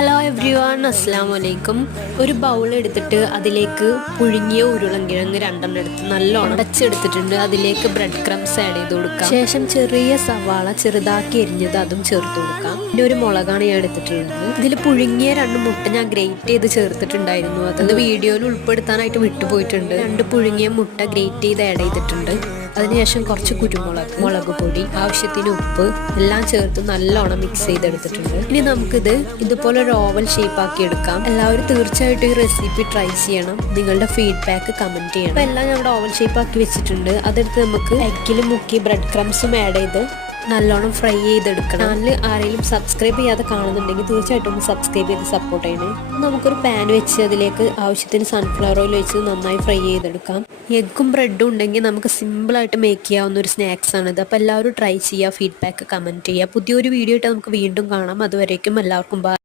Hello everyone, അസ്സലാമു അലൈക്കും. ഒരു ബൗൾ എടുത്തിട്ട് അതിലേക്ക് പുഴുങ്ങിയ ഉരുളൻകിഴങ്ങ് രണ്ടെണ്ണം എടുത്ത് നല്ലോണം ഉടച്ചെടുത്തിട്ടുണ്ട്. അതിലേക്ക് ബ്രെഡ് ക്രംസ് ആഡ് ചെയ്ത് കൊടുക്കാം. ശേഷം ചെറിയ സവാള ചെറുതാക്കി എരിഞ്ഞത് അതും ചേർത്ത് കൊടുക്കാം. പിന്നെ ഒരു മുളകാണ് ഞാൻ എടുത്തിട്ടുള്ളത്. ഇതിൽ പുഴുങ്ങിയ 2 മുട്ട ഞാൻ ഗ്രേറ്റ് ചെയ്ത് ചേർത്തിട്ടുണ്ടായിരുന്നു. അത് വീഡിയോയിൽ ഉൾപ്പെടുത്താനായിട്ട് വിട്ടുപോയിട്ടുണ്ട്. 2 പുഴുങ്ങിയ മുട്ട ഗ്രേറ്റ് ചെയ്ത് ആഡ് ചെയ്തിട്ടുണ്ട്. അതിനുശേഷം കുറച്ച് കുരുമുളക്, മുളക് പൊടി, ആവശ്യത്തിന് ഉപ്പ് എല്ലാം ചേർത്ത് നല്ലോണം മിക്സ് ചെയ്തെടുത്തിട്ടുണ്ട്. ഇനി നമുക്കിത് ഇതുപോലെ ഒരു ഓവൽ ഷേപ്പ് ആക്കി എടുക്കാം. എല്ലാവരും തീർച്ചയായിട്ടും ഈ റെസിപ്പി ട്രൈ ചെയ്യണം. നിങ്ങളുടെ ഫീഡ്ബാക്ക് കമന്റ് ചെയ്യണം. അപ്പോൾ എല്ലാം ഞാൻ ഓവൽ ഷേപ്പ് ആക്കി വെച്ചിട്ടുണ്ട്. അതെടുത്ത് നമുക്ക് എഗ്ഗിൽ മുക്കി ബ്രെഡ് ക്രംസും ആഡ് ചെയ്ത് നല്ലോണം ഫ്രൈ ചെയ്തെടുക്കണം. ചാനൽ ആരെങ്കിലും സബ്സ്ക്രൈബ് ചെയ്യാതെ കാണുന്നുണ്ടെങ്കിൽ തീർച്ചയായിട്ടും ഒന്ന് സബ്സ്ക്രൈബ് ചെയ്ത് സപ്പോർട്ട് ചെയ്യണേ. നമുക്കൊരു പാൻ വെച്ച് അതിലേക്ക് ആവശ്യത്തിന് സൺഫ്ലവർ ഓയിൽ വെച്ച് നന്നായി ഫ്രൈ ചെയ്തെടുക്കാം. എഗ്ഗും ബ്രെഡും ഉണ്ടെങ്കിൽ നമുക്ക് സിമ്പിളായിട്ട് മേക്ക് ചെയ്യാവുന്ന ഒരു സ്നാക്സ് ആണിത്. അപ്പോൾ എല്ലാവരും ട്രൈ ചെയ്യുക, ഫീഡ്ബാക്ക് കമൻറ്റ് ചെയ്യുക. പുതിയൊരു വീഡിയോ ആയിട്ട് നമുക്ക് വീണ്ടും കാണാം. അതുവരേക്കും എല്ലാവർക്കും ബൈ.